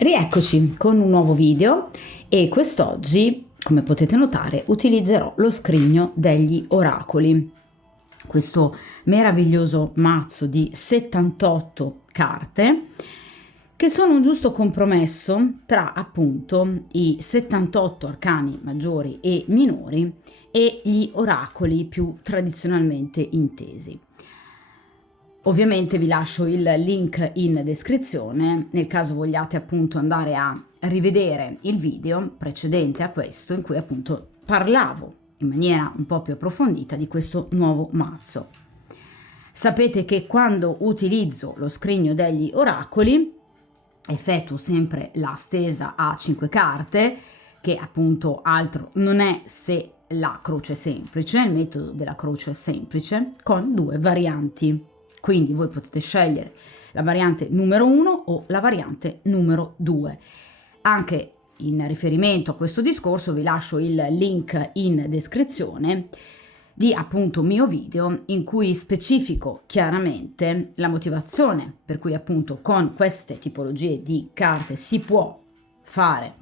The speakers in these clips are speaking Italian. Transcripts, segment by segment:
Rieccoci con un nuovo video e quest'oggi, come potete notare, utilizzerò lo scrigno degli oracoli, questo meraviglioso mazzo di 78 carte che sono un giusto compromesso tra appunto i 78 arcani maggiori e minori e gli oracoli più tradizionalmente intesi. Ovviamente vi lascio il link in descrizione nel caso vogliate appunto andare a rivedere il video precedente a questo in cui appunto parlavo in maniera un po' più approfondita di questo nuovo mazzo. Sapete che quando utilizzo lo scrigno degli oracoli effettuo sempre la stesa a 5 carte, che appunto altro non è se la croce semplice, il metodo della croce semplice, con due varianti. Quindi voi potete scegliere la variante numero 1 o la variante numero 2. Anche in riferimento a questo discorso vi lascio il link in descrizione di appunto mio video in cui specifico chiaramente la motivazione per cui appunto con queste tipologie di carte si può fare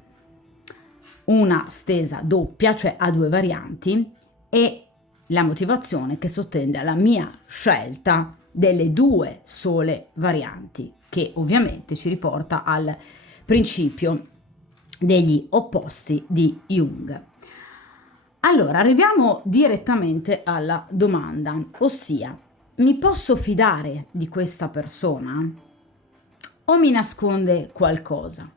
una stesa doppia, cioè a due varianti, e la motivazione che sottende alla mia scelta delle due sole varianti, che ovviamente ci riporta al principio degli opposti di Jung. Allora, arriviamo direttamente alla domanda, ossia, mi posso fidare di questa persona o mi nasconde qualcosa?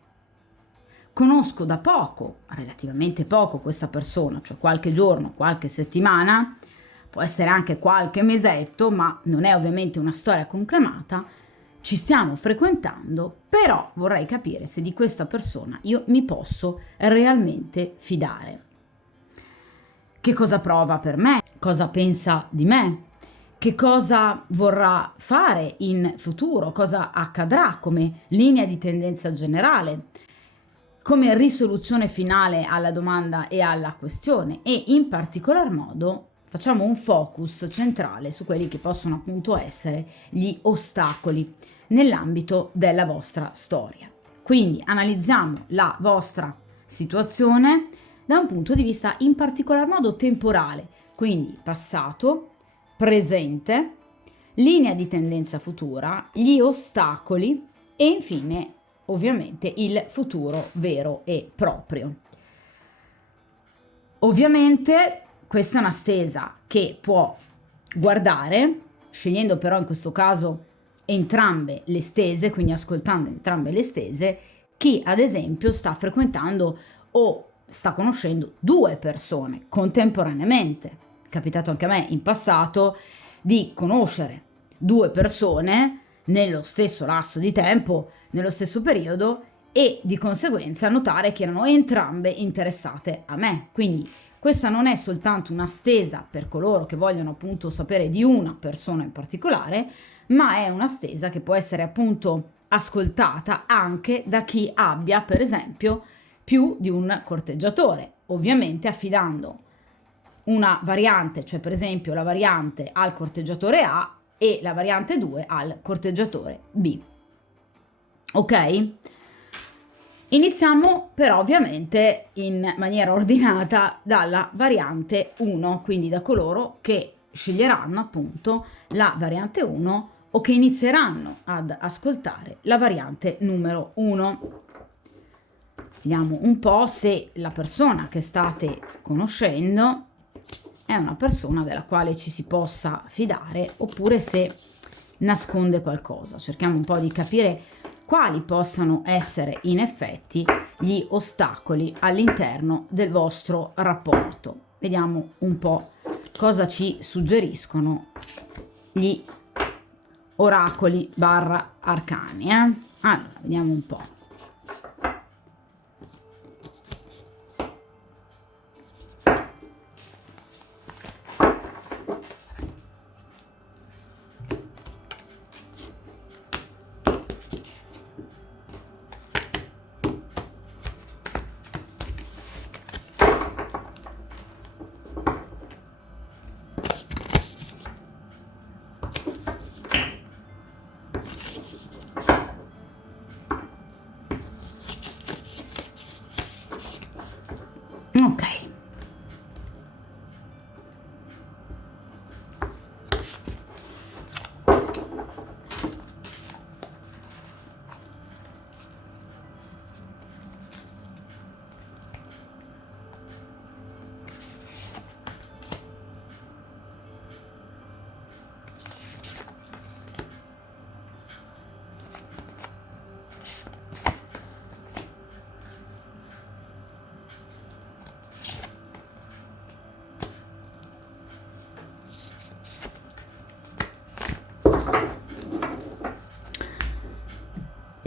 Conosco da poco, relativamente poco, questa persona, cioè qualche giorno, qualche settimana, può essere anche qualche mesetto, ma non è ovviamente una storia conclamata, ci stiamo frequentando, però vorrei capire se di questa persona io mi posso realmente fidare. Che cosa prova per me? Cosa pensa di me? Che cosa vorrà fare in futuro? Cosa accadrà come linea di tendenza generale? Come risoluzione finale alla domanda e alla questione? E in particolar modo facciamo un focus centrale su quelli che possono appunto essere gli ostacoli nell'ambito della vostra storia. Quindi analizziamo la vostra situazione da un punto di vista in particolar modo temporale, quindi passato, presente, linea di tendenza futura, gli ostacoli e infine ovviamente il futuro vero e proprio. Ovviamente questa è una stesa che può guardare, scegliendo però in questo caso entrambe le stese, quindi ascoltando entrambe le stese, chi ad esempio sta frequentando o sta conoscendo due persone contemporaneamente. È capitato anche a me in passato di conoscere due persone nello stesso lasso di tempo, nello stesso periodo e di conseguenza notare che erano entrambe interessate a me. Quindi questa non è soltanto una stesa per coloro che vogliono appunto sapere di una persona in particolare, ma è una stesa che può essere appunto ascoltata anche da chi abbia, per esempio, più di un corteggiatore, ovviamente affidando una variante, cioè per esempio la variante al corteggiatore A e la variante 2 al corteggiatore B. Ok? Iniziamo però ovviamente in maniera ordinata dalla variante 1, quindi da coloro che sceglieranno appunto la variante 1 o che inizieranno ad ascoltare la variante numero 1. Vediamo un po' se la persona che state conoscendo è una persona della quale ci si possa fidare oppure se nasconde qualcosa. Cerchiamo un po' di capire quali possano essere in effetti gli ostacoli all'interno del vostro rapporto. Vediamo un po' cosa ci suggeriscono gli oracoli barra arcani. Allora, vediamo un po'.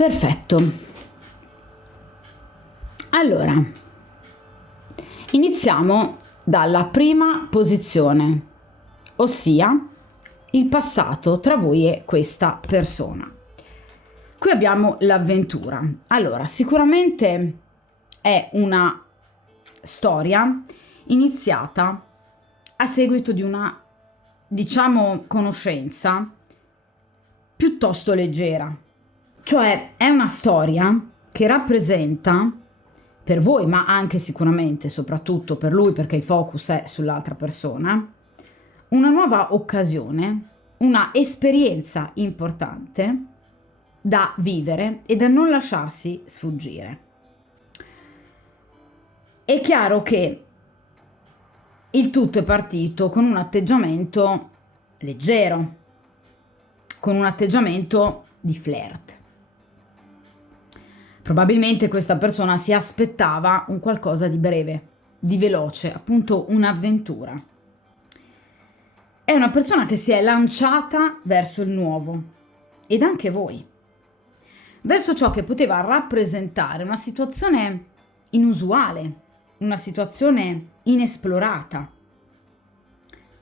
Perfetto. Allora, iniziamo dalla prima posizione, ossia il passato tra voi e questa persona. Qui abbiamo l'avventura. Allora, sicuramente è una storia iniziata a seguito di una, diciamo, conoscenza piuttosto leggera. Cioè, è una storia che rappresenta per voi, ma anche sicuramente, soprattutto per lui, perché il focus è sull'altra persona, una nuova occasione, una esperienza importante da vivere e da non lasciarsi sfuggire. È chiaro che il tutto è partito con un atteggiamento leggero, con un atteggiamento di flirt. Probabilmente questa persona si aspettava un qualcosa di breve, di veloce, appunto un'avventura. È una persona che si è lanciata verso il nuovo, ed anche voi, verso ciò che poteva rappresentare una situazione inusuale, una situazione inesplorata,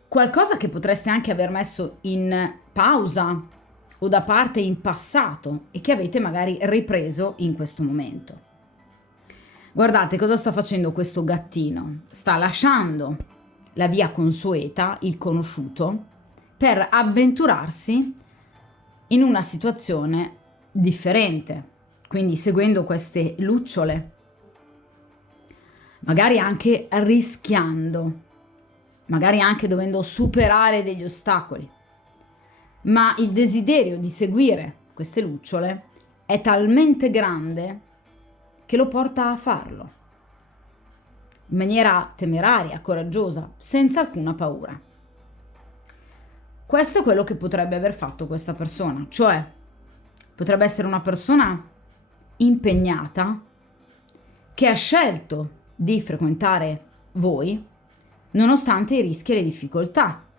qualcosa che potreste anche aver messo in pausa o da parte in passato e che avete magari ripreso in questo momento. Guardate cosa sta facendo questo gattino. Sta lasciando la via consueta, il conosciuto, per avventurarsi in una situazione differente, quindi seguendo queste lucciole, magari anche rischiando, magari anche dovendo superare degli ostacoli. Ma il desiderio di seguire queste lucciole è talmente grande che lo porta a farlo, in maniera temeraria, coraggiosa, senza alcuna paura. Questo è quello che potrebbe aver fatto questa persona, cioè potrebbe essere una persona impegnata che ha scelto di frequentare voi nonostante i rischi e le difficoltà.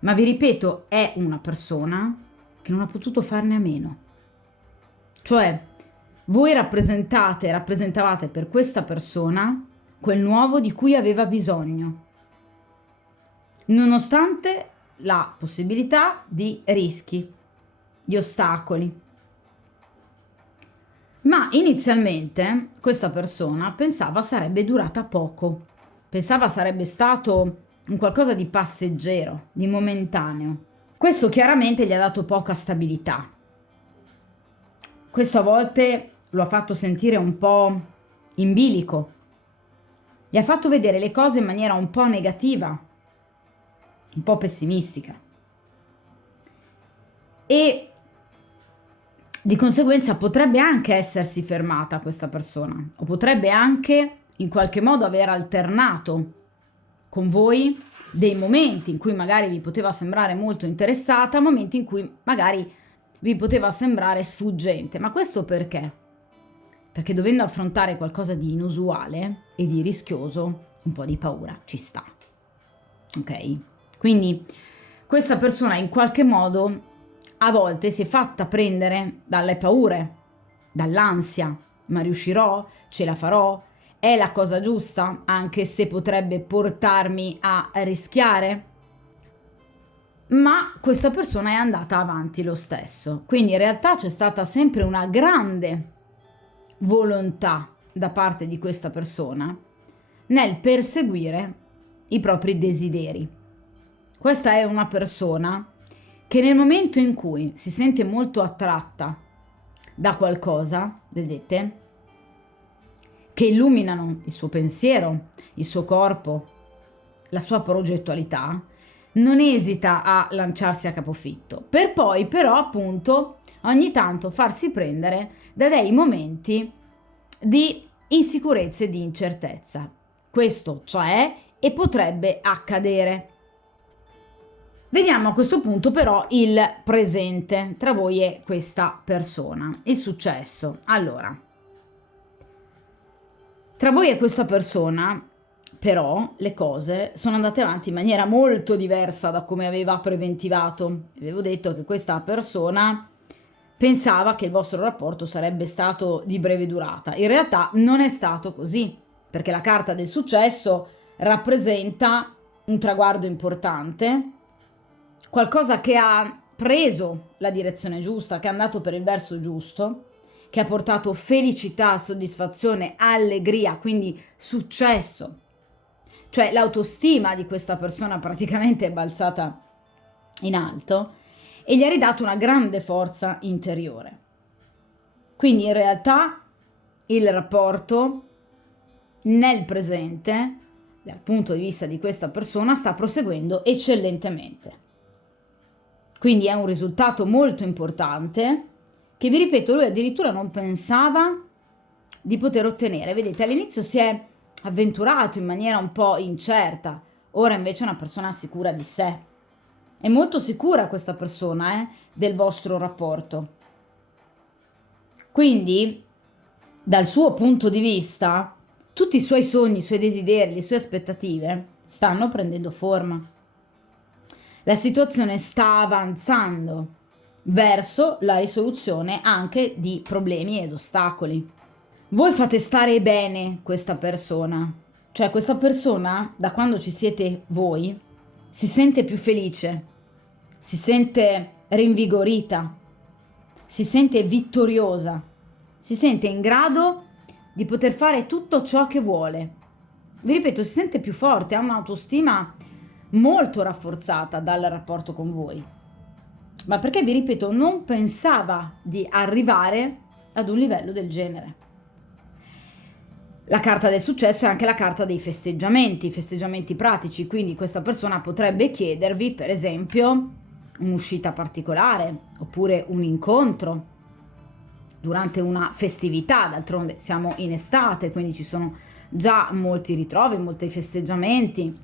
Ma vi ripeto, è una persona che non ha potuto farne a meno. Cioè, voi rappresentavate per questa persona quel nuovo di cui aveva bisogno, nonostante la possibilità di rischi, di ostacoli. Ma inizialmente questa persona pensava sarebbe durata poco, pensava sarebbe stato un qualcosa di passeggero, di momentaneo. Questo chiaramente gli ha dato poca stabilità. Questo a volte lo ha fatto sentire un po' in bilico. Gli ha fatto vedere le cose in maniera un po' negativa, un po' pessimistica. E di conseguenza potrebbe anche essersi fermata questa persona, o potrebbe anche in qualche modo aver alternato con voi dei momenti in cui magari vi poteva sembrare molto interessata, momenti in cui magari vi poteva sembrare sfuggente. Ma questo perché? Perché dovendo affrontare qualcosa di inusuale e di rischioso, un po' di paura ci sta. Ok? Quindi questa persona in qualche modo a volte si è fatta prendere dalle paure, dall'ansia. Ma riuscirò? Ce la farò? È la cosa giusta, anche se potrebbe portarmi a rischiare? Ma questa persona è andata avanti lo stesso. Quindi in realtà c'è stata sempre una grande volontà da parte di questa persona nel perseguire i propri desideri. Questa è una persona che nel momento in cui si sente molto attratta da qualcosa, vedete, che illuminano il suo pensiero, il suo corpo, la sua progettualità, non esita a lanciarsi a capofitto, per poi però appunto ogni tanto farsi prendere da dei momenti di insicurezza e di incertezza. Questo c'è e potrebbe accadere. Vediamo a questo punto però il presente tra voi e questa persona, il successo. Allora, tra voi e questa persona, però, le cose sono andate avanti in maniera molto diversa da come aveva preventivato. Avevo detto che questa persona pensava che il vostro rapporto sarebbe stato di breve durata. In realtà non è stato così, perché la carta del successo rappresenta un traguardo importante, qualcosa che ha preso la direzione giusta, che è andato per il verso giusto, che ha portato felicità, soddisfazione, allegria, quindi successo. Cioè l'autostima di questa persona praticamente è balzata in alto e gli ha ridato una grande forza interiore. Quindi in realtà il rapporto nel presente, dal punto di vista di questa persona, sta proseguendo eccellentemente. Quindi è un risultato molto importante che, vi ripeto, lui addirittura non pensava di poter ottenere. Vedete, all'inizio si è avventurato in maniera un po' incerta, ora invece è una persona sicura di sé. È molto sicura questa persona, del vostro rapporto. Quindi, dal suo punto di vista, tutti i suoi sogni, i suoi desideri, le sue aspettative stanno prendendo forma. La situazione sta avanzando verso la risoluzione anche di problemi ed ostacoli. Voi fate stare bene questa persona, cioè questa persona, da quando ci siete voi, si sente più felice, si sente rinvigorita, si sente vittoriosa, si sente in grado di poter fare tutto ciò che vuole. Vi ripeto, si sente più forte, ha un'autostima molto rafforzata dal rapporto con voi. Ma perché, vi ripeto, non pensava di arrivare ad un livello del genere. La carta del successo è anche la carta dei festeggiamenti pratici, quindi questa persona potrebbe chiedervi, per esempio, un'uscita particolare oppure un incontro durante una festività. D'altronde siamo in estate, quindi ci sono già molti ritrovi, molti festeggiamenti,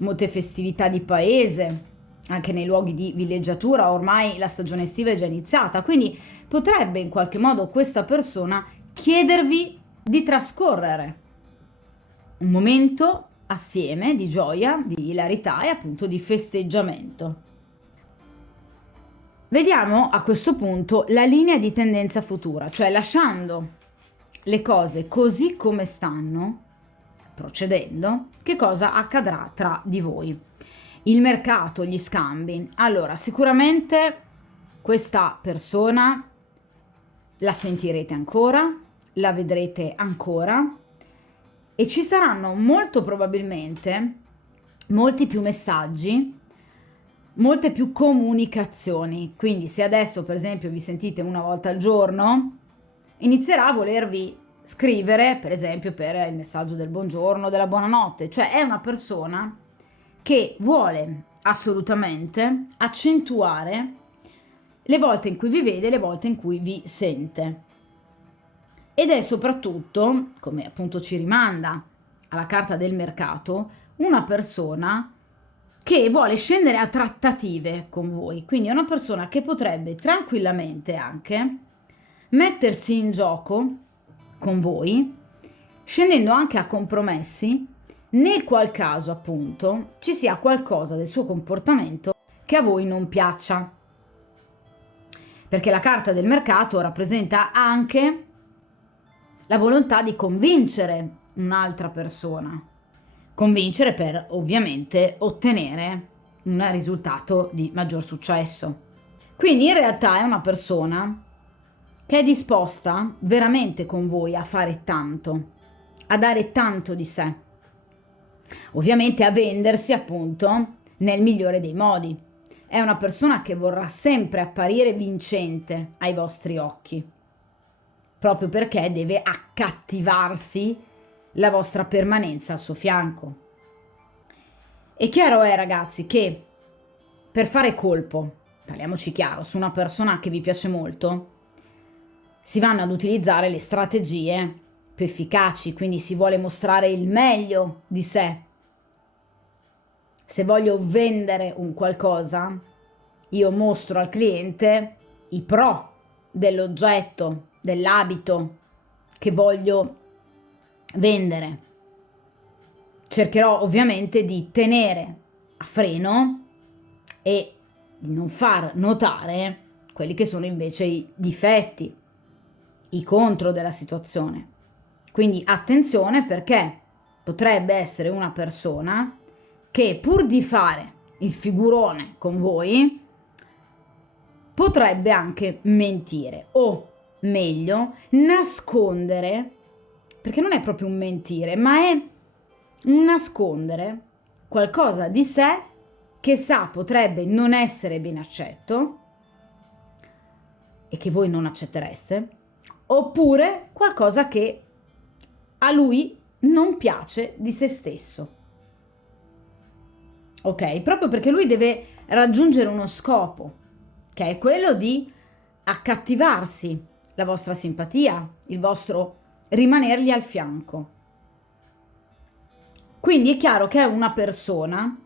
molte festività di paese, anche nei luoghi di villeggiatura. Ormai la stagione estiva è già iniziata, quindi potrebbe in qualche modo questa persona chiedervi di trascorrere un momento assieme di gioia, di ilarità e appunto di festeggiamento. Vediamo a questo punto la linea di tendenza futura, cioè lasciando le cose così come stanno, procedendo, che cosa accadrà tra di voi. Il mercato, gli scambi. Allora, sicuramente questa persona la sentirete ancora, la vedrete ancora e ci saranno molto probabilmente molti più messaggi, molte più comunicazioni. Quindi se adesso per esempio vi sentite una volta al giorno, inizierà a volervi scrivere per esempio per il messaggio del buongiorno, della buonanotte. Cioè è una persona che vuole assolutamente accentuare le volte in cui vi vede, le volte in cui vi sente. Ed è soprattutto, come appunto ci rimanda alla carta del mercato, una persona che vuole scendere a trattative con voi. Quindi è una persona che potrebbe tranquillamente anche mettersi in gioco con voi, scendendo anche a compromessi, nel qual caso appunto ci sia qualcosa del suo comportamento che a voi non piaccia. Perché la carta del mercato rappresenta anche la volontà di convincere un'altra persona, convincere per ovviamente ottenere un risultato di maggior successo. Quindi in realtà è una persona che è disposta veramente con voi a fare tanto, a dare tanto di sé, ovviamente a vendersi appunto nel migliore dei modi. È una persona che vorrà sempre apparire vincente ai vostri occhi, proprio perché deve accattivarsi la vostra permanenza al suo fianco. È chiaro, ragazzi, che per fare colpo, parliamoci chiaro, su una persona che vi piace molto, si vanno ad utilizzare le strategie più efficaci, quindi si vuole mostrare il meglio di sé. Se voglio vendere un qualcosa, io mostro al cliente i pro dell'oggetto, dell'abito che voglio vendere. Cercherò ovviamente di tenere a freno e di non far notare quelli che sono invece i difetti, i contro della situazione. Quindi attenzione, perché potrebbe essere una persona che pur di fare il figurone con voi potrebbe anche mentire, o meglio nascondere, perché non è proprio un mentire, ma è un nascondere qualcosa di sé che sa potrebbe non essere ben accetto e che voi non accettereste, oppure qualcosa che a lui non piace di se stesso. Ok? Proprio perché lui deve raggiungere uno scopo, che è quello di accattivarsi la vostra simpatia, il vostro rimanergli al fianco. Quindi è chiaro che è una persona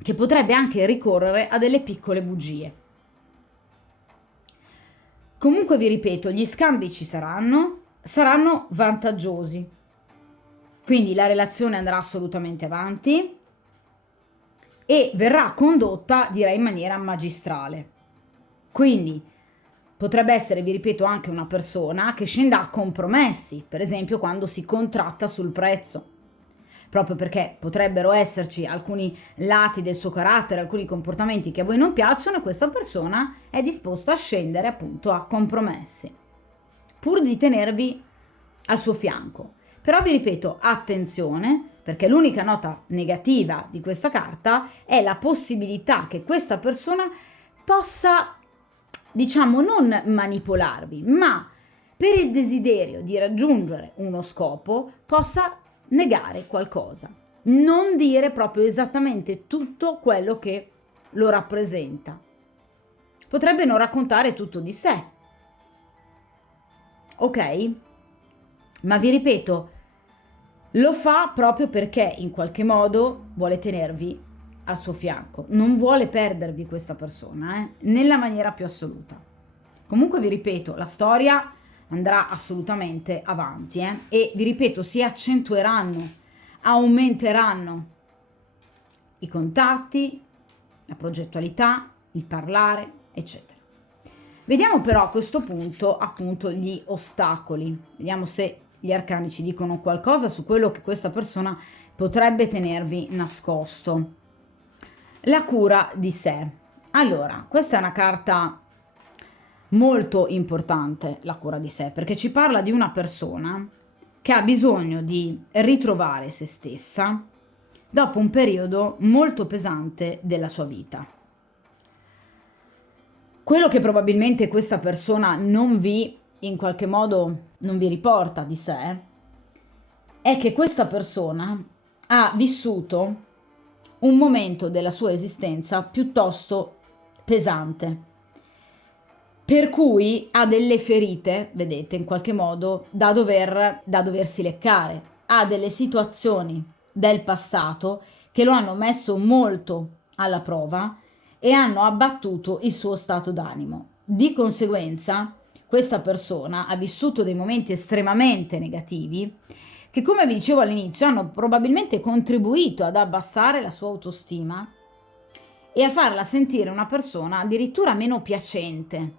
che potrebbe anche ricorrere a delle piccole bugie. Comunque vi ripeto, gli scambi ci saranno vantaggiosi. Quindi la relazione andrà assolutamente avanti e verrà condotta, direi, in maniera magistrale. Quindi potrebbe essere, vi ripeto, anche una persona che scenda a compromessi, per esempio quando si contratta sul prezzo, proprio perché potrebbero esserci alcuni lati del suo carattere, alcuni comportamenti che a voi non piacciono, e questa persona è disposta a scendere appunto a compromessi, pur di tenervi al suo fianco. Però vi ripeto, attenzione, perché l'unica nota negativa di questa carta è la possibilità che questa persona possa, diciamo, non manipolarvi, ma per il desiderio di raggiungere uno scopo possa negare qualcosa, non dire proprio esattamente tutto quello che lo rappresenta. Potrebbe non raccontare tutto di sé, ok? Ma vi ripeto, lo fa proprio perché in qualche modo vuole tenervi al suo fianco, non vuole perdervi questa persona, nella maniera più assoluta. Comunque vi ripeto, la storia andrà assolutamente avanti, e vi ripeto, si accentueranno, aumenteranno i contatti, la progettualità, il parlare, eccetera. Vediamo però a questo punto appunto gli ostacoli, vediamo se gli arcani ci dicono qualcosa su quello che questa persona potrebbe tenervi nascosto. La cura di sé. Allora, questa è una carta molto importante, la cura di sé, perché ci parla di una persona che ha bisogno di ritrovare se stessa dopo un periodo molto pesante della sua vita. Quello che probabilmente questa persona non vi, in qualche modo, non vi riporta di sé, è che questa persona ha vissuto un momento della sua esistenza piuttosto pesante, per cui ha delle ferite, vedete, in qualche modo, da doversi leccare, ha delle situazioni del passato che lo hanno messo molto alla prova e hanno abbattuto il suo stato d'animo. Di conseguenza, questa persona ha vissuto dei momenti estremamente negativi che, come vi dicevo all'inizio, hanno probabilmente contribuito ad abbassare la sua autostima e a farla sentire una persona addirittura meno piacente.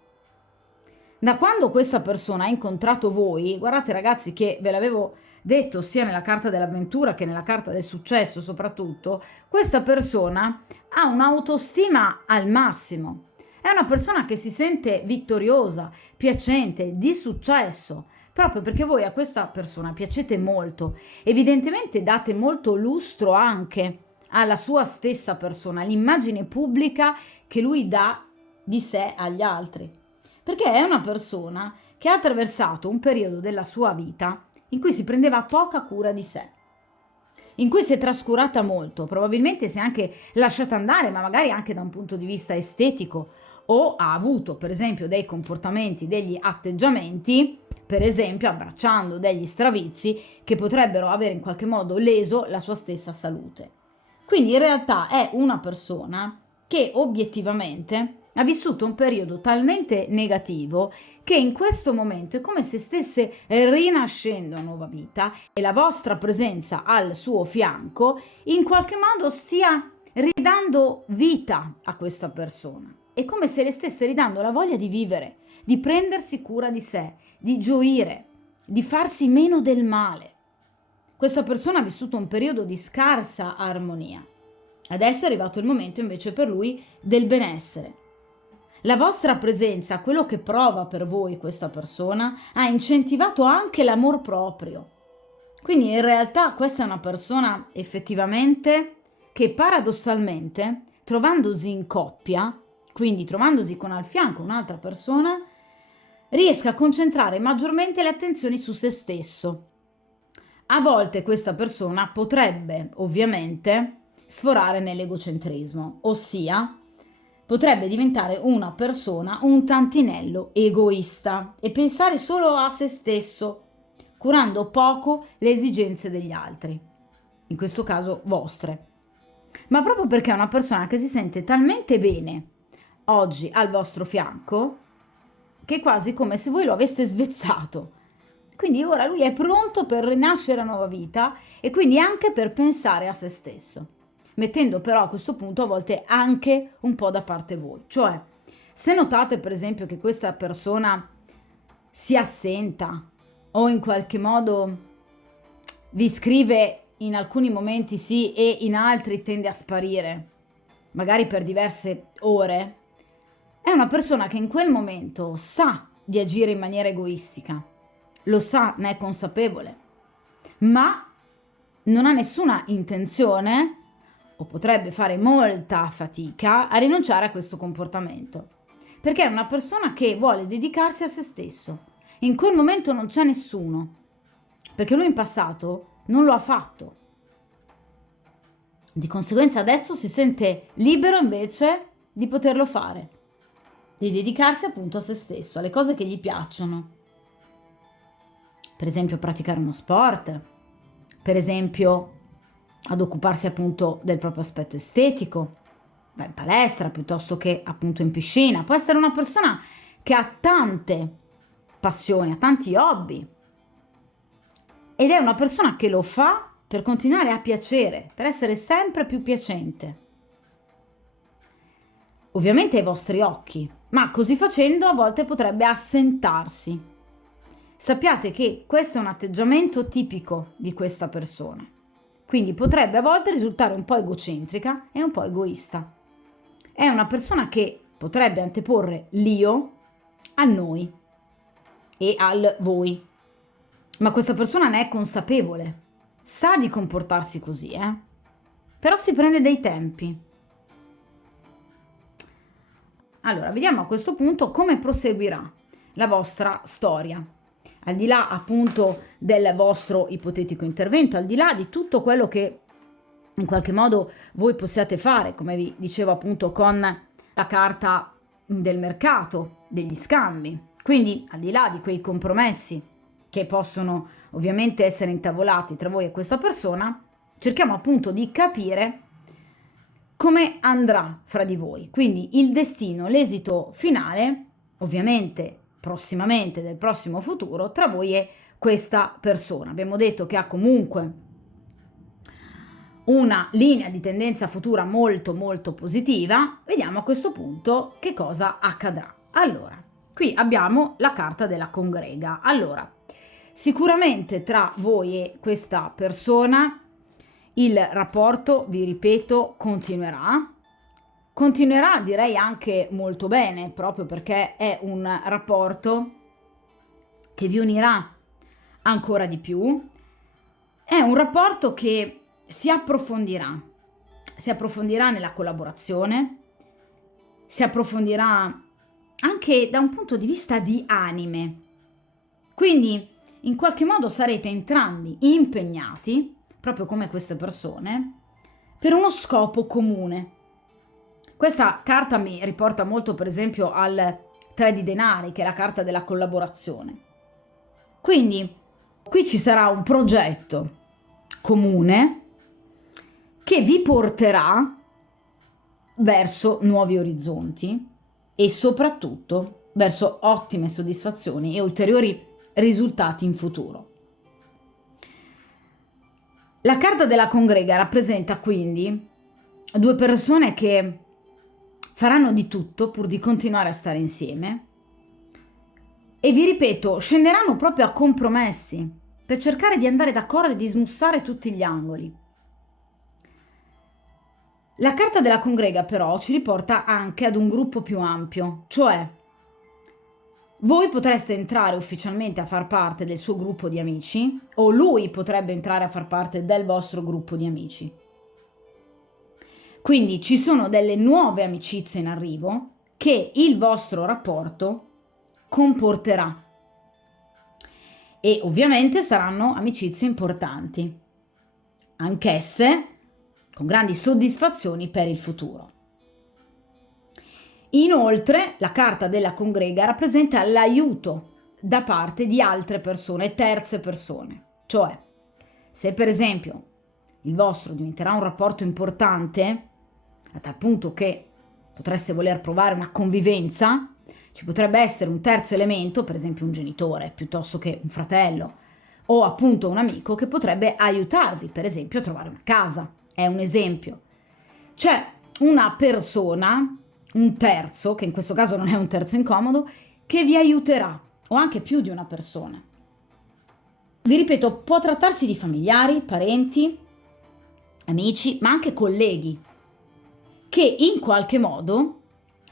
Da quando questa persona ha incontrato voi, guardate ragazzi che ve l'avevo detto sia nella carta dell'avventura che nella carta del successo soprattutto, questa persona ha un'autostima al massimo. È una persona che si sente vittoriosa, piacente, di successo, proprio perché voi a questa persona piacete molto, evidentemente date molto lustro anche alla sua stessa persona, all'immagine pubblica che lui dà di sé agli altri. Perché è una persona che ha attraversato un periodo della sua vita in cui si prendeva poca cura di sé, in cui si è trascurata molto, probabilmente si è anche lasciata andare, ma magari anche da un punto di vista estetico, o ha avuto per esempio dei comportamenti, degli atteggiamenti, per esempio abbracciando degli stravizi che potrebbero avere in qualche modo leso la sua stessa salute. Quindi in realtà è una persona che obiettivamente ha vissuto un periodo talmente negativo che in questo momento è come se stesse rinascendo a nuova vita e la vostra presenza al suo fianco in qualche modo stia ridando vita a questa persona. è come se le stesse ridando la voglia di vivere, di prendersi cura di sé, di gioire, di farsi meno del male. Questa persona ha vissuto un periodo di scarsa armonia. Adesso è arrivato il momento invece per lui del benessere. La vostra presenza, quello che prova per voi questa persona, ha incentivato anche l'amor proprio. Quindi in realtà questa è una persona effettivamente che paradossalmente, trovandosi in coppia, quindi trovandosi con al fianco un'altra persona, riesca a concentrare maggiormente le attenzioni su se stesso. A volte questa persona potrebbe ovviamente sforare nell'egocentrismo, ossia potrebbe diventare una persona un tantinello egoista e pensare solo a se stesso, curando poco le esigenze degli altri, in questo caso vostre. Ma proprio perché è una persona che si sente talmente bene oggi al vostro fianco che è quasi come se voi lo aveste svezzato. Quindi ora lui è pronto per rinascere a nuova vita e quindi anche per pensare a se stesso, mettendo però a questo punto a volte anche un po' da parte voi. Cioè, se notate per esempio che questa persona si assenta o in qualche modo vi scrive in alcuni momenti sì e in altri tende a sparire, magari per diverse ore, è una persona che in quel momento sa di agire in maniera egoistica, lo sa, ne è consapevole, ma non ha nessuna intenzione o potrebbe fare molta fatica a rinunciare a questo comportamento, perché è una persona che vuole dedicarsi a se stesso. In quel momento non c'è nessuno, perché lui in passato non lo ha fatto. Di conseguenza adesso si sente libero invece di poterlo fare, di dedicarsi appunto a se stesso, alle cose che gli piacciono. Per esempio praticare uno sport, per esempio ad occuparsi appunto del proprio aspetto estetico, in palestra piuttosto che appunto in piscina. Può essere una persona che ha tante passioni, ha tanti hobby ed è una persona che lo fa per continuare a piacere, per essere sempre più piacente. Ovviamente ai vostri occhi, ma così facendo a volte potrebbe assentarsi. Sappiate che questo è un atteggiamento tipico di questa persona, quindi potrebbe a volte risultare un po' egocentrica e un po' egoista. È una persona che potrebbe anteporre l'io al noi e al voi, ma questa persona ne è consapevole, sa di comportarsi così, però si prende dei tempi. Allora, vediamo a questo punto come proseguirà la vostra storia. Al di là appunto del vostro ipotetico intervento, al di là di tutto quello che in qualche modo voi possiate fare, come vi dicevo appunto con la carta del mercato, degli scambi. Quindi al di là di quei compromessi che possono ovviamente essere intavolati tra voi e questa persona, cerchiamo appunto di capire come andrà fra di voi. Quindi il destino, l'esito finale, ovviamente prossimamente del prossimo futuro, tra voi e questa persona. Abbiamo detto che ha comunque una linea di tendenza futura molto molto positiva. Vediamo a questo punto che cosa accadrà. Allora, qui abbiamo la carta della congrega. Allora, sicuramente tra voi e questa persona il rapporto, vi ripeto, continuerà direi anche molto bene, proprio perché è un rapporto che vi unirà ancora di più. È un rapporto che si approfondirà nella collaborazione, si approfondirà anche da un punto di vista di anime. Quindi in qualche modo sarete entrambi impegnati, proprio come queste persone, per uno scopo comune. Questa carta mi riporta molto per esempio al 3 di denari, che è la carta della collaborazione. Quindi qui ci sarà un progetto comune che vi porterà verso nuovi orizzonti e soprattutto verso ottime soddisfazioni e ulteriori risultati in futuro. La carta della congrega rappresenta quindi due persone che faranno di tutto pur di continuare a stare insieme e vi ripeto, scenderanno proprio a compromessi per cercare di andare d'accordo e di smussare tutti gli angoli. La carta della congrega però ci riporta anche ad un gruppo più ampio, cioè voi potreste entrare ufficialmente a far parte del suo gruppo di amici o lui potrebbe entrare a far parte del vostro gruppo di amici. Quindi ci sono delle nuove amicizie in arrivo che il vostro rapporto comporterà e ovviamente saranno amicizie importanti, anch'esse con grandi soddisfazioni per il futuro. Inoltre, la carta della congrega rappresenta l'aiuto da parte di altre persone, terze persone. Cioè, se per esempio il vostro diventerà un rapporto importante, a tal punto che potreste voler provare una convivenza, ci potrebbe essere un terzo elemento, per esempio un genitore, piuttosto che un fratello, o appunto un amico che potrebbe aiutarvi, per esempio, a trovare una casa. È un esempio. C'è una persona, un terzo, che in questo caso non è un terzo incomodo, che vi aiuterà, o anche più di una persona. Vi ripeto, può trattarsi di familiari, parenti, amici, ma anche colleghi, che in qualche modo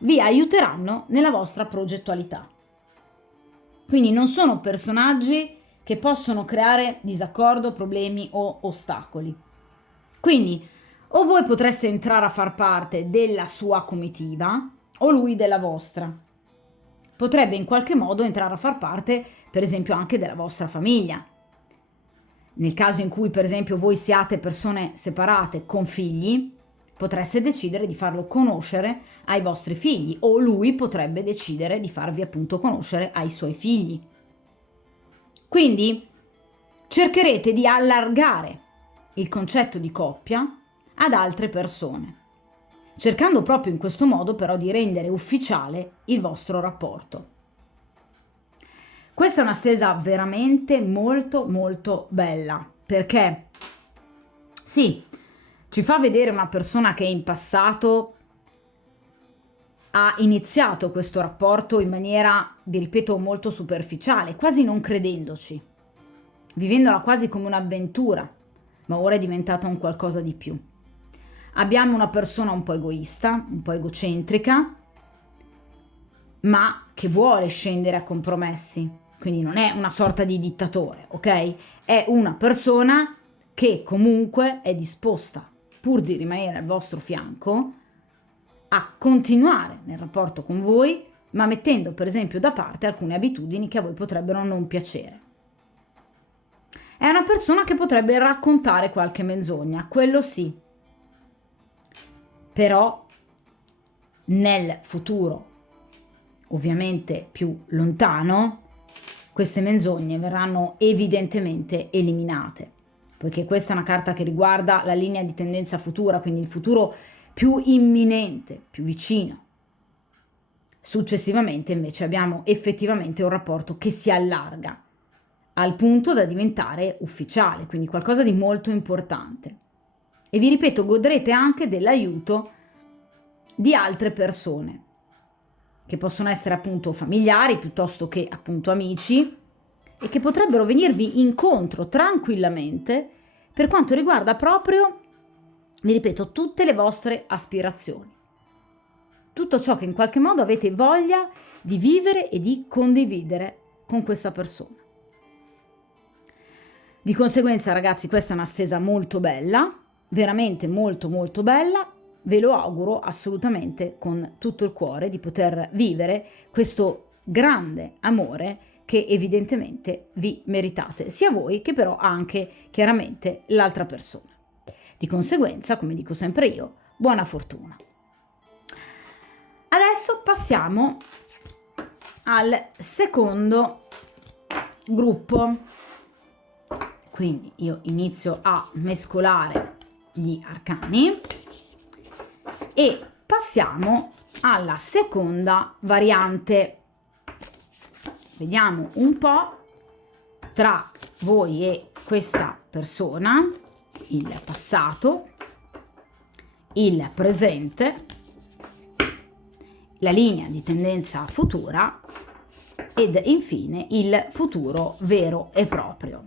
vi aiuteranno nella vostra progettualità. Quindi non sono personaggi che possono creare disaccordo, problemi o ostacoli. Quindi o voi potreste entrare a far parte della sua comitiva o lui della vostra. Potrebbe in qualche modo entrare a far parte, per esempio, anche della vostra famiglia. Nel caso in cui, per esempio, voi siate persone separate con figli, potreste decidere di farlo conoscere ai vostri figli o lui potrebbe decidere di farvi appunto conoscere ai suoi figli. Quindi cercherete di allargare il concetto di coppia ad altre persone, cercando proprio in questo modo però di rendere ufficiale il vostro rapporto. Questa è una stesa veramente molto molto bella, perché sì, ci fa vedere una persona che in passato ha iniziato questo rapporto in maniera, vi ripeto, molto superficiale, quasi non credendoci, vivendola quasi come un'avventura, ma ora è diventata un qualcosa di più. Abbiamo una persona un po' egoista, un po' egocentrica, ma che vuole scendere a compromessi, quindi non è una sorta di dittatore, ok? È una persona che comunque è disposta, pur di rimanere al vostro fianco, a continuare nel rapporto con voi, ma mettendo per esempio da parte alcune abitudini che a voi potrebbero non piacere. È una persona che potrebbe raccontare qualche menzogna, quello sì, però nel futuro, ovviamente più lontano, queste menzogne verranno evidentemente eliminate, poiché questa è una carta che riguarda la linea di tendenza futura, quindi il futuro più imminente, più vicino. Successivamente invece abbiamo effettivamente un rapporto che si allarga al punto da diventare ufficiale, quindi qualcosa di molto importante. E vi ripeto, godrete anche dell'aiuto di altre persone, che possono essere appunto familiari piuttosto che appunto amici, e che potrebbero venirvi incontro tranquillamente per quanto riguarda proprio, vi ripeto, tutte le vostre aspirazioni. Tutto ciò che in qualche modo avete voglia di vivere e di condividere con questa persona. Di conseguenza, ragazzi, questa è una stesa molto bella, veramente molto molto bella. Ve lo auguro assolutamente con tutto il cuore di poter vivere questo grande amore che evidentemente vi meritate, sia voi che però anche chiaramente l'altra persona. Di conseguenza, come dico sempre io, buona fortuna. Adesso passiamo al secondo gruppo. Quindi io inizio a mescolare gli arcani e passiamo alla seconda variante. Vediamo un po' tra voi e questa persona, il passato, il presente la linea di tendenza futura ed infine il futuro vero e proprio.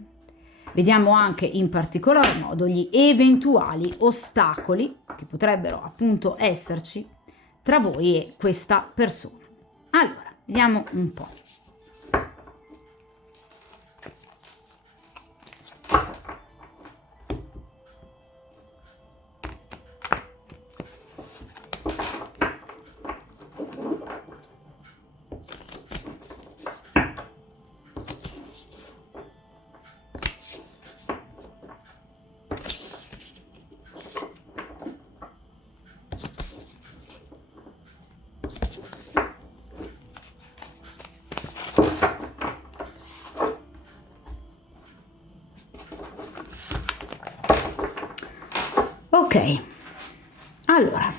Vediamo anche in particolar modo gli eventuali ostacoli che potrebbero appunto esserci tra voi e questa persona. Allora, vediamo un po'. Ok, allora,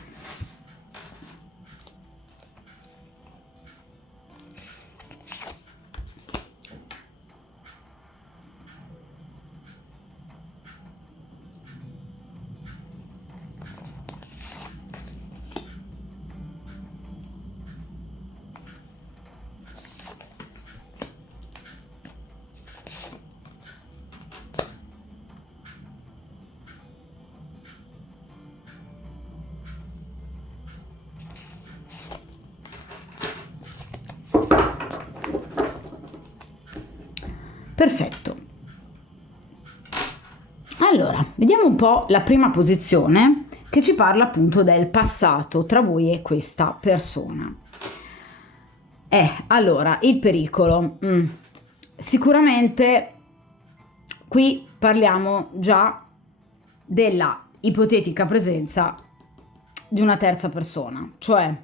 perfetto. Allora, vediamo un po' la prima posizione che ci parla appunto del passato tra voi e questa persona. Allora, il pericolo. Sicuramente qui parliamo già della ipotetica presenza di una terza persona, cioè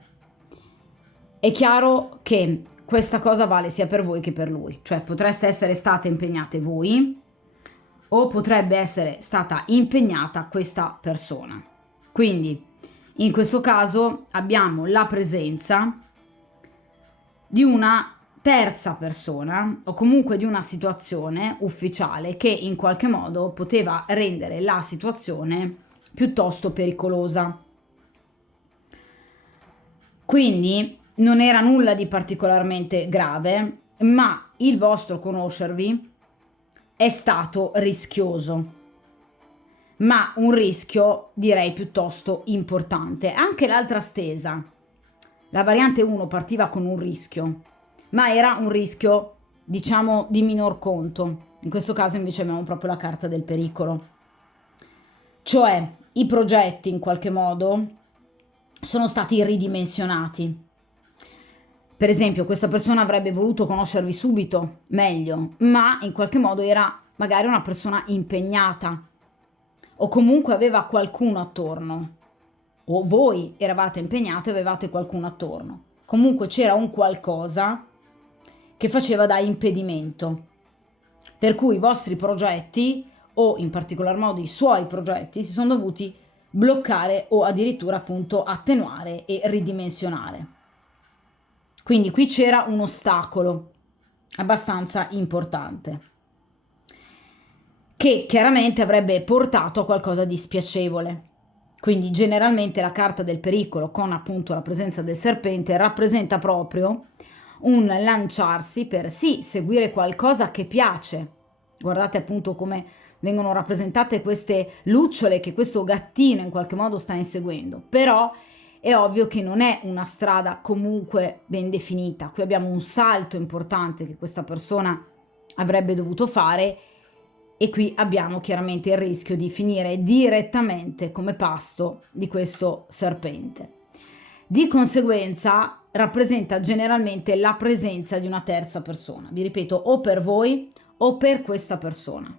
è chiaro che questa cosa vale sia per voi che per lui, cioè potreste essere state impegnate voi o potrebbe essere stata impegnata questa persona. Quindi in questo caso abbiamo la presenza di una terza persona o comunque di una situazione ufficiale che in qualche modo poteva rendere la situazione piuttosto pericolosa. Quindi non era nulla di particolarmente grave, ma il vostro conoscervi è stato rischioso, ma un rischio direi piuttosto importante. Anche l'altra stesa, la variante 1 partiva con un rischio, ma era un rischio diciamo di minor conto. In questo caso invece abbiamo proprio la carta del pericolo, cioè i progetti in qualche modo sono stati ridimensionati. Per esempio, questa persona avrebbe voluto conoscervi subito meglio, ma in qualche modo era magari una persona impegnata o comunque aveva qualcuno attorno, o voi eravate impegnati e avevate qualcuno attorno. Comunque c'era un qualcosa che faceva da impedimento, per cui i vostri progetti, o in particolar modo i suoi progetti, si sono dovuti bloccare o addirittura appunto attenuare e ridimensionare. Quindi qui c'era un ostacolo abbastanza importante che chiaramente avrebbe portato a qualcosa di spiacevole. Quindi generalmente la carta del pericolo con appunto la presenza del serpente rappresenta proprio un lanciarsi per sì seguire qualcosa che piace. Guardate appunto come vengono rappresentate queste lucciole che questo gattino in qualche modo sta inseguendo, però è ovvio che non è una strada comunque ben definita. Qui abbiamo un salto importante che questa persona avrebbe dovuto fare e qui abbiamo chiaramente il rischio di finire direttamente come pasto di questo serpente. Di conseguenza rappresenta generalmente la presenza di una terza persona, vi ripeto, o per voi o per questa persona,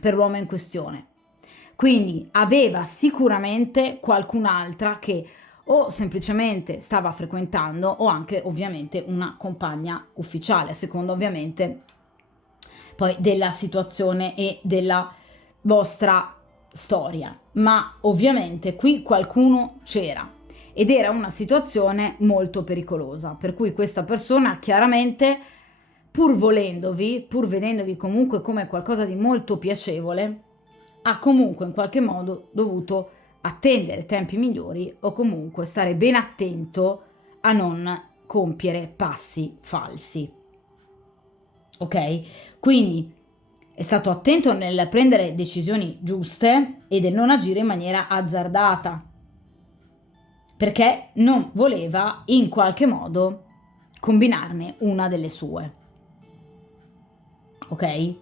per l'uomo in questione. Quindi aveva sicuramente qualcun'altra che o semplicemente stava frequentando o anche ovviamente una compagna ufficiale, a seconda ovviamente poi della situazione e della vostra storia. Ma ovviamente qui qualcuno c'era ed era una situazione molto pericolosa, per cui questa persona chiaramente, pur volendovi, pur vedendovi comunque come qualcosa di molto piacevole, ha comunque in qualche modo dovuto attendere tempi migliori o comunque stare ben attento a non compiere passi falsi. Ok? Quindi è stato attento nel prendere decisioni giuste e del non agire in maniera azzardata, perché non voleva in qualche modo combinarne una delle sue. Ok?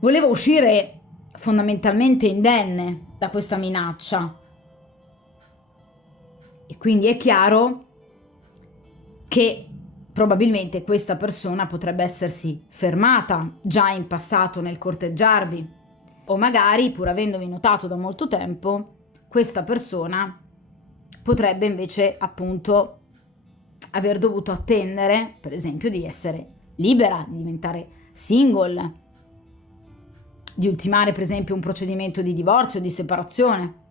Voleva uscire fondamentalmente indenne da questa minaccia. E quindi è chiaro che probabilmente questa persona potrebbe essersi fermata già in passato nel corteggiarvi, o magari, pur avendovi notato da molto tempo, questa persona potrebbe invece appunto aver dovuto attendere, per esempio, di essere libera, di diventare single, di ultimare per esempio un procedimento di divorzio, di separazione.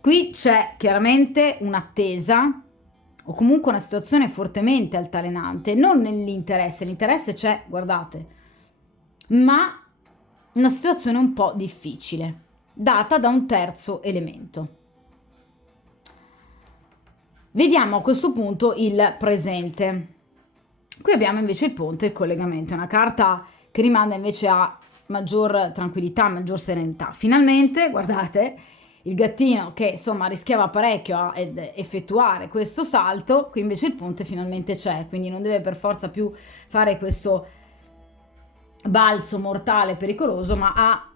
Qui c'è chiaramente un'attesa o comunque una situazione fortemente altalenante, non nell'interesse, l'interesse c'è, guardate, ma una situazione un po' difficile, data da un terzo elemento. Vediamo a questo punto il presente. Qui abbiamo invece il ponte e il collegamento, una carta che rimanda invece a maggior tranquillità, maggior serenità. Finalmente, guardate, il gattino che insomma rischiava parecchio ad effettuare questo salto, qui invece il ponte finalmente c'è, quindi non deve per forza più fare questo balzo mortale pericoloso, ma ha,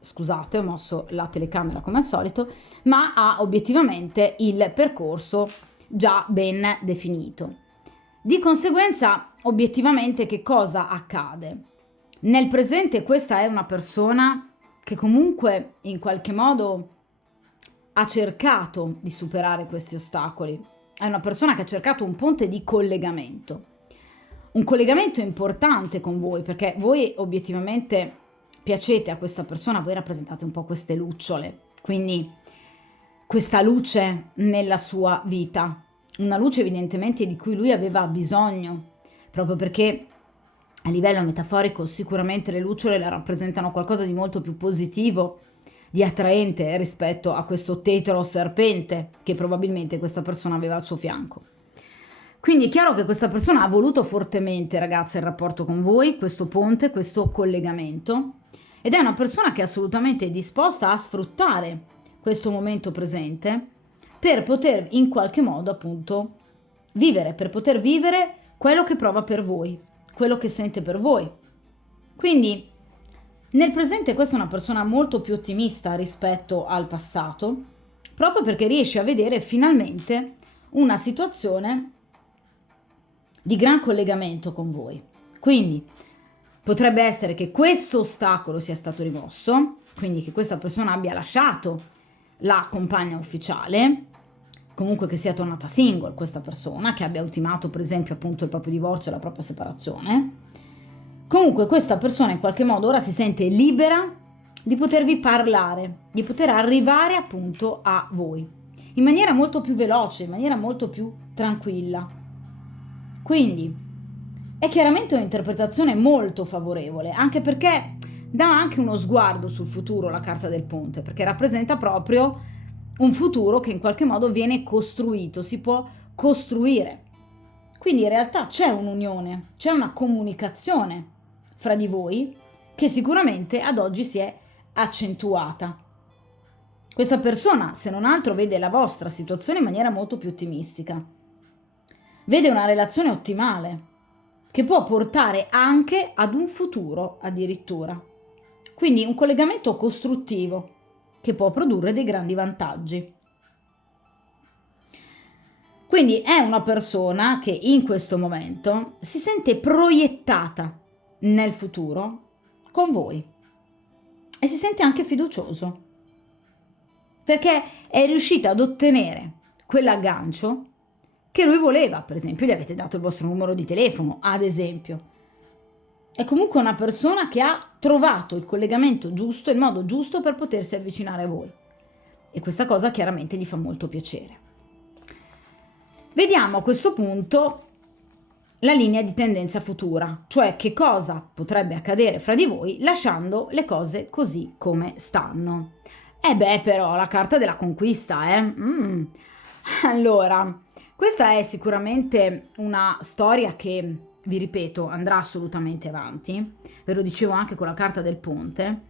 scusate, ho mosso la telecamera come al solito, ma ha obiettivamente il percorso già ben definito. Di conseguenza, obiettivamente, che cosa accade? Nel presente questa è una persona che comunque in qualche modo ha cercato di superare questi ostacoli. È una persona che ha cercato un ponte di collegamento. Un collegamento importante con voi, perché voi obiettivamente piacete a questa persona, voi rappresentate un po' queste lucciole, quindi questa luce nella sua vita, una luce evidentemente di cui lui aveva bisogno, proprio perché a livello metaforico sicuramente le lucciole la rappresentano qualcosa di molto più positivo, di attraente rispetto a questo tetro serpente che probabilmente questa persona aveva al suo fianco. Quindi è chiaro che questa persona ha voluto fortemente, ragazze, il rapporto con voi, questo ponte, questo collegamento, ed è una persona che è assolutamente disposta a sfruttare questo momento presente per poter in qualche modo appunto vivere, per poter vivere quello che prova per voi, quello che sente per voi. Quindi nel presente questa è una persona molto più ottimista rispetto al passato, proprio perché riesce a vedere finalmente una situazione di gran collegamento con voi. Quindi potrebbe essere che questo ostacolo sia stato rimosso, quindi che questa persona abbia lasciato la compagna ufficiale, comunque che sia tornata single questa persona, che abbia ultimato per esempio appunto il proprio divorzio e la propria separazione. Comunque questa persona in qualche modo ora si sente libera di potervi parlare, di poter arrivare appunto a voi, in maniera molto più veloce, in maniera molto più tranquilla. Quindi è chiaramente un'interpretazione molto favorevole, anche perché dà anche uno sguardo sul futuro la carta del ponte, perché rappresenta proprio un futuro che in qualche modo viene costruito, si può costruire. Quindi in realtà c'è un'unione, c'è una comunicazione fra di voi che sicuramente ad oggi si è accentuata. Questa persona, se non altro, vede la vostra situazione in maniera molto più ottimistica. Vede una relazione ottimale che può portare anche ad un futuro addirittura. Quindi un collegamento costruttivo che può produrre dei grandi vantaggi. Quindi è una persona che in questo momento si sente proiettata nel futuro con voi e si sente anche fiducioso perché è riuscita ad ottenere quell'aggancio che lui voleva. Per esempio, gli avete dato il vostro numero di telefono, ad esempio. È comunque una persona che ha trovato il collegamento giusto, il modo giusto per potersi avvicinare a voi, e questa cosa chiaramente gli fa molto piacere. Vediamo a questo punto la linea di tendenza futura, cioè che cosa potrebbe accadere fra di voi lasciando le cose così come stanno. Però la carta della conquista, Allora, Questa è sicuramente una storia che, vi ripeto, andrà assolutamente avanti, ve lo dicevo anche con la carta del ponte.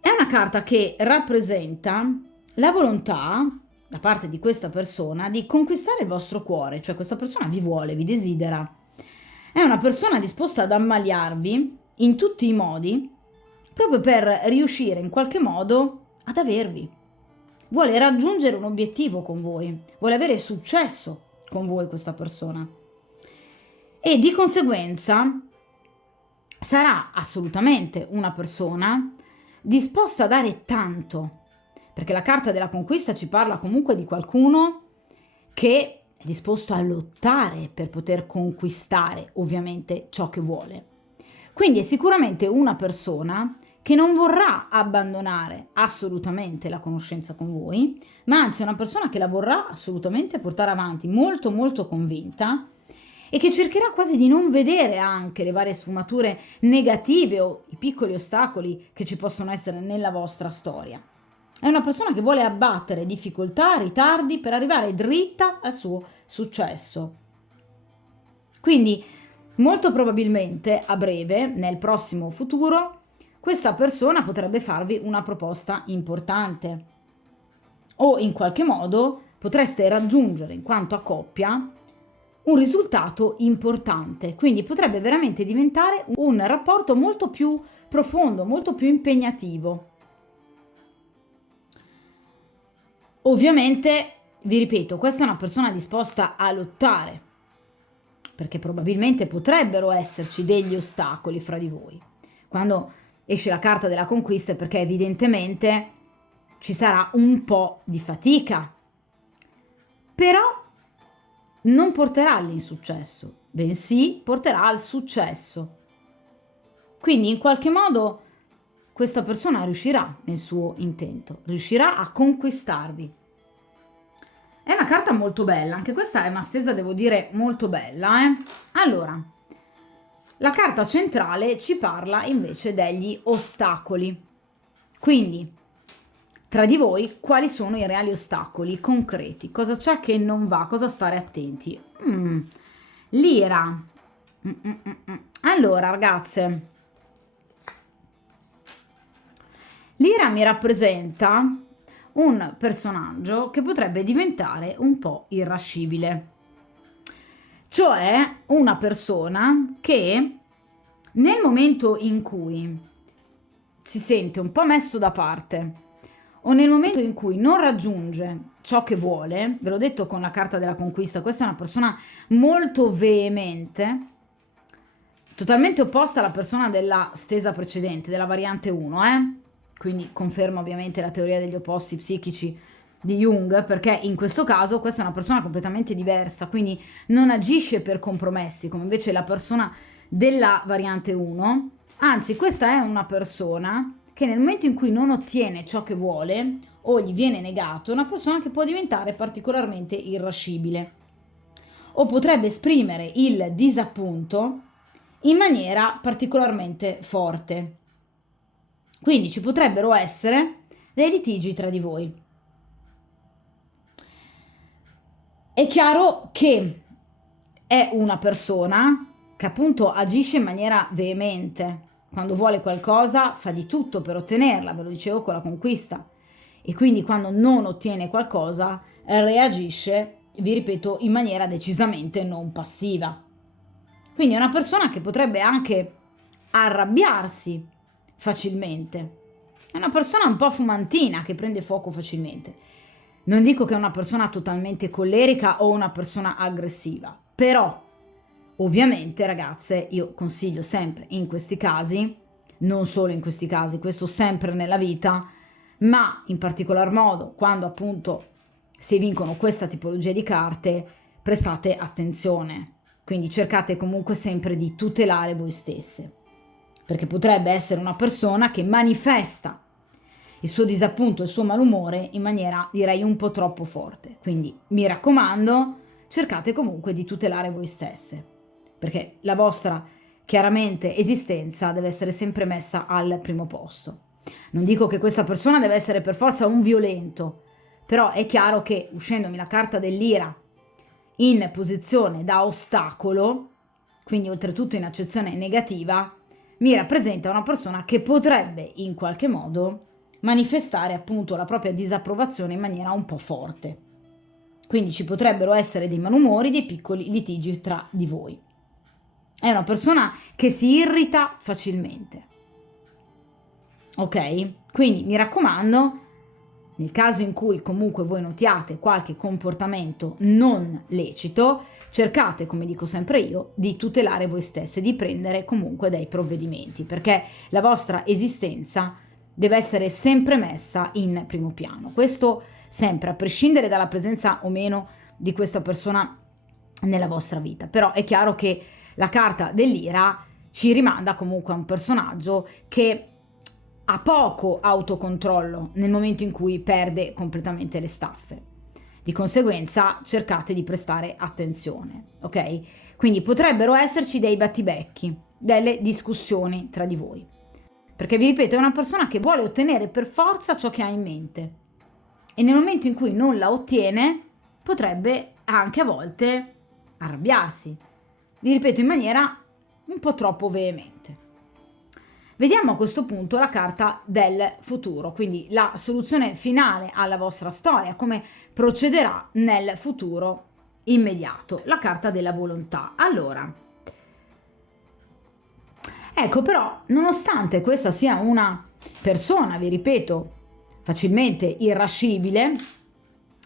È una carta che rappresenta la volontà da parte di questa persona di conquistare il vostro cuore, cioè questa persona vi vuole, vi desidera. È una persona disposta ad ammaliarvi in tutti i modi proprio per riuscire in qualche modo ad avervi. Vuole raggiungere un obiettivo con voi, vuole avere successo con voi questa persona. E di conseguenza sarà assolutamente una persona disposta a dare tanto, perché la carta della conquista ci parla comunque di qualcuno che è disposto a lottare per poter conquistare ovviamente ciò che vuole. Quindi è sicuramente una persona che non vorrà abbandonare assolutamente la conoscenza con voi, ma anzi è una persona che la vorrà assolutamente portare avanti, molto molto convinta, e che cercherà quasi di non vedere anche le varie sfumature negative o i piccoli ostacoli che ci possono essere nella vostra storia. È una persona che vuole abbattere difficoltà, ritardi per arrivare dritta al suo successo. Quindi molto probabilmente a breve, nel prossimo futuro, questa persona potrebbe farvi una proposta importante o in qualche modo potreste raggiungere in quanto a coppia un risultato importante, quindi potrebbe veramente diventare un rapporto molto più profondo, molto più impegnativo. Ovviamente, vi ripeto, questa è una persona disposta a lottare, perché probabilmente potrebbero esserci degli ostacoli fra di voi. Quando esce la carta della conquista è perché evidentemente ci sarà un po' di fatica, però non porterà all'insuccesso, bensì porterà al successo. Quindi in qualche modo questa persona riuscirà nel suo intento, riuscirà a conquistarvi. È una carta molto bella, anche questa è una stesa, devo dire, molto bella. Allora, la carta centrale ci parla invece degli ostacoli. Quindi, tra di voi, quali sono i reali ostacoli concreti? Cosa c'è che non va? Cosa stare attenti? L'ira. Allora, ragazze, l'ira mi rappresenta un personaggio che potrebbe diventare un po' irascibile, cioè una persona che nel momento in cui si sente un po' messo da parte o nel momento in cui non raggiunge ciò che vuole, ve l'ho detto con la carta della conquista, questa è una persona molto veemente, totalmente opposta alla persona della stesa precedente, della variante 1, quindi conferma ovviamente la teoria degli opposti psichici di Jung, perché in questo caso questa è una persona completamente diversa, quindi non agisce per compromessi, come invece la persona della variante 1, anzi questa è una persona che nel momento in cui non ottiene ciò che vuole o gli viene negato, è una persona che può diventare particolarmente irascibile o potrebbe esprimere il disappunto in maniera particolarmente forte. Quindi ci potrebbero essere dei litigi tra di voi. È chiaro che è una persona che appunto agisce in maniera veemente. Quando vuole qualcosa fa di tutto per ottenerla, ve lo dicevo con la conquista. E quindi quando non ottiene qualcosa reagisce, vi ripeto, in maniera decisamente non passiva. Quindi è una persona che potrebbe anche arrabbiarsi facilmente. È una persona un po' fumantina che prende fuoco facilmente. Non dico che è una persona totalmente collerica o una persona aggressiva, però ovviamente, ragazze, io consiglio sempre in questi casi, non solo in questi casi, questo sempre nella vita, ma in particolar modo quando appunto si vincono questa tipologia di carte, prestate attenzione. Quindi cercate comunque sempre di tutelare voi stesse, perché potrebbe essere una persona che manifesta il suo disappunto, il suo malumore in maniera, direi, un po' troppo forte. Quindi mi raccomando, cercate comunque di tutelare voi stesse, perché la vostra chiaramente esistenza deve essere sempre messa al primo posto. Non dico che questa persona deve essere per forza un violento, però è chiaro che uscendomi la carta dell'ira in posizione da ostacolo, quindi oltretutto in accezione negativa, mi rappresenta una persona che potrebbe in qualche modo manifestare appunto la propria disapprovazione in maniera un po' forte. Quindi ci potrebbero essere dei malumori, dei piccoli litigi tra di voi. È una persona che si irrita facilmente. Ok? Quindi mi raccomando, nel caso in cui comunque voi notiate qualche comportamento non lecito, cercate, come dico sempre io, di tutelare voi stesse, di prendere comunque dei provvedimenti, perché la vostra esistenza deve essere sempre messa in primo piano. Questo sempre, a prescindere dalla presenza o meno di questa persona nella vostra vita. Però è chiaro che la carta dell'ira ci rimanda comunque a un personaggio che ha poco autocontrollo nel momento in cui perde completamente le staffe. Di conseguenza cercate di prestare attenzione, ok? Quindi potrebbero esserci dei battibecchi, delle discussioni tra di voi. Perché vi ripeto, è una persona che vuole ottenere per forza ciò che ha in mente. E nel momento in cui non la ottiene, potrebbe anche a volte arrabbiarsi. Vi ripeto, in maniera un po' troppo veemente. Vediamo a questo punto la carta del futuro, quindi la soluzione finale alla vostra storia, come procederà nel futuro immediato, la carta della volontà. Allora, ecco però, nonostante questa sia una persona, vi ripeto, facilmente irascibile,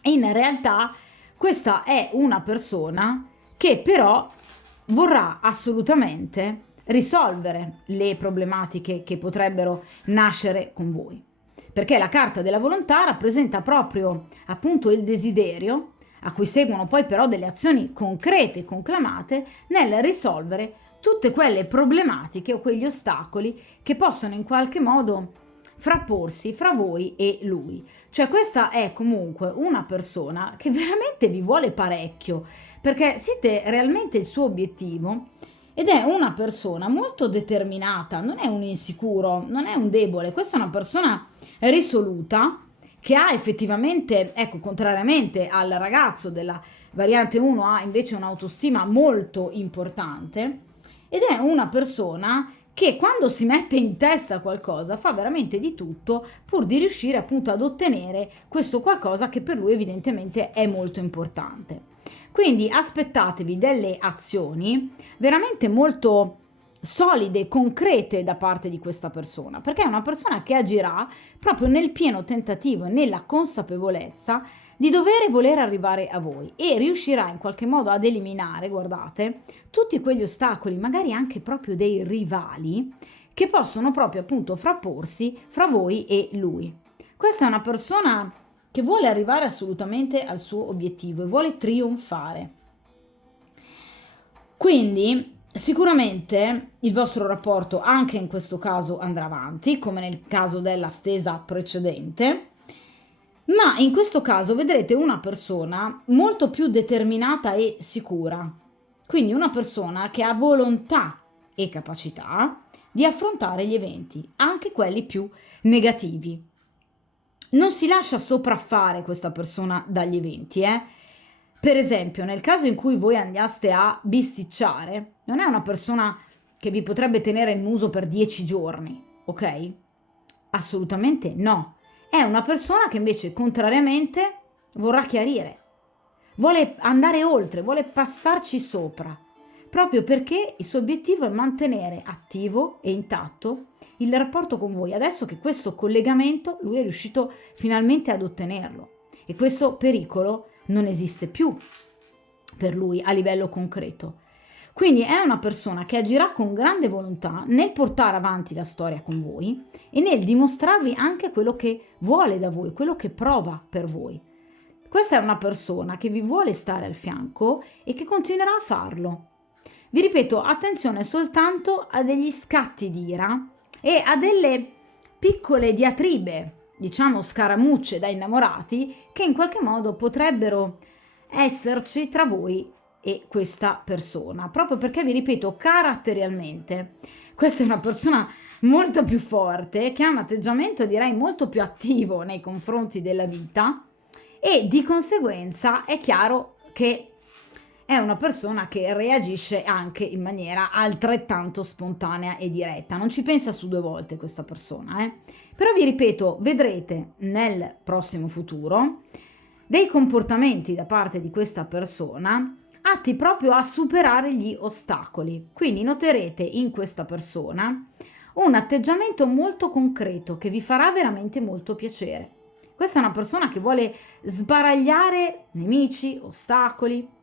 in realtà questa è una persona che però vorrà assolutamente risolvere le problematiche che potrebbero nascere con voi, perché la carta della volontà rappresenta proprio appunto il desiderio, a cui seguono poi però delle azioni concrete, conclamate, nel risolvere tutte quelle problematiche o quegli ostacoli che possono in qualche modo frapporsi fra voi e lui. Cioè questa è comunque una persona che veramente vi vuole parecchio, perché siete realmente il suo obiettivo ed è una persona molto determinata, non è un insicuro, non è un debole, questa è una persona risoluta che ha effettivamente, ecco, contrariamente al ragazzo della variante 1, ha invece un'autostima molto importante ed è una persona che quando si mette in testa qualcosa fa veramente di tutto pur di riuscire appunto ad ottenere questo qualcosa che per lui evidentemente è molto importante. Quindi aspettatevi delle azioni veramente molto solide, concrete da parte di questa persona, perché è una persona che agirà proprio nel pieno tentativo e nella consapevolezza di dover e voler arrivare a voi e riuscirà in qualche modo ad eliminare, guardate, tutti quegli ostacoli, magari anche proprio dei rivali, che possono proprio appunto frapporsi fra voi e lui. Questa è una persona che vuole arrivare assolutamente al suo obiettivo e vuole trionfare. Quindi sicuramente il vostro rapporto anche in questo caso andrà avanti, come nel caso della stesa precedente, ma in questo caso vedrete una persona molto più determinata e sicura. Quindi una persona che ha volontà e capacità di affrontare gli eventi, anche quelli più negativi. Non si lascia sopraffare questa persona dagli eventi, Per esempio, nel caso in cui voi andaste a bisticciare, non è una persona che vi potrebbe tenere il muso per 10 giorni, ok? Assolutamente no. È una persona che invece, contrariamente, vorrà chiarire, vuole andare oltre, vuole passarci sopra, proprio perché il suo obiettivo è mantenere attivo e intatto il rapporto con voi, adesso che questo collegamento lui è riuscito finalmente ad ottenerlo e questo pericolo non esiste più per lui a livello concreto. Quindi è una persona che agirà con grande volontà nel portare avanti la storia con voi e nel dimostrarvi anche quello che vuole da voi, quello che prova per voi. Questa è una persona che vi vuole stare al fianco e che continuerà a farlo. Vi ripeto, attenzione soltanto a degli scatti di ira e a delle piccole diatribe, diciamo scaramucce da innamorati, che in qualche modo potrebbero esserci tra voi e questa persona, proprio perché vi ripeto, caratterialmente questa è una persona molto più forte, che ha un atteggiamento direi molto più attivo nei confronti della vita e di conseguenza è chiaro che è una persona che reagisce anche in maniera altrettanto spontanea e diretta, non ci pensa su due volte questa persona, Però vi ripeto, vedrete nel prossimo futuro dei comportamenti da parte di questa persona atti proprio a superare gli ostacoli. Quindi noterete in questa persona un atteggiamento molto concreto che vi farà veramente molto piacere. Questa è una persona che vuole sbaragliare nemici, ostacoli,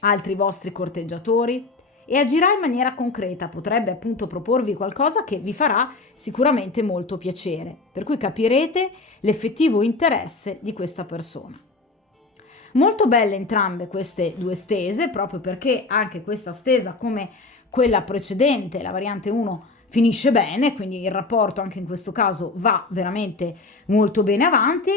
altri vostri corteggiatori e agirà in maniera concreta, potrebbe appunto proporvi qualcosa che vi farà sicuramente molto piacere, per cui capirete l'effettivo interesse di questa persona. Molto belle entrambe queste due stese, proprio perché anche questa stesa, come quella precedente, la variante 1, finisce bene, quindi il rapporto anche in questo caso va veramente molto bene avanti.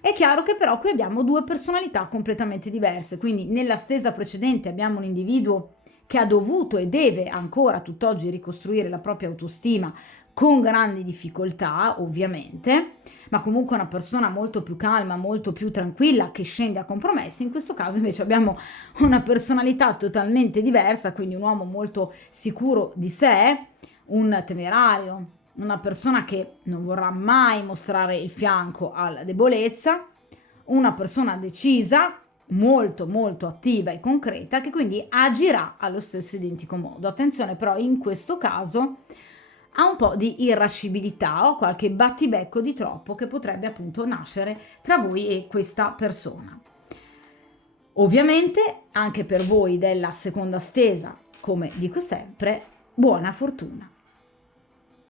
È chiaro che però qui abbiamo due personalità completamente diverse, quindi nella stesa precedente abbiamo un individuo che ha dovuto e deve ancora tutt'oggi ricostruire la propria autostima con grandi difficoltà, ovviamente, ma comunque una persona molto più calma, molto più tranquilla, che scende a compromessi. In questo caso invece abbiamo una personalità totalmente diversa, quindi un uomo molto sicuro di sé, un temerario, una persona che non vorrà mai mostrare il fianco alla debolezza, una persona decisa, molto molto attiva e concreta, che quindi agirà allo stesso identico modo. Attenzione però, in questo caso ha un po' di irascibilità o qualche battibecco di troppo che potrebbe appunto nascere tra voi e questa persona. Ovviamente anche per voi della seconda stesa, come dico sempre, buona fortuna.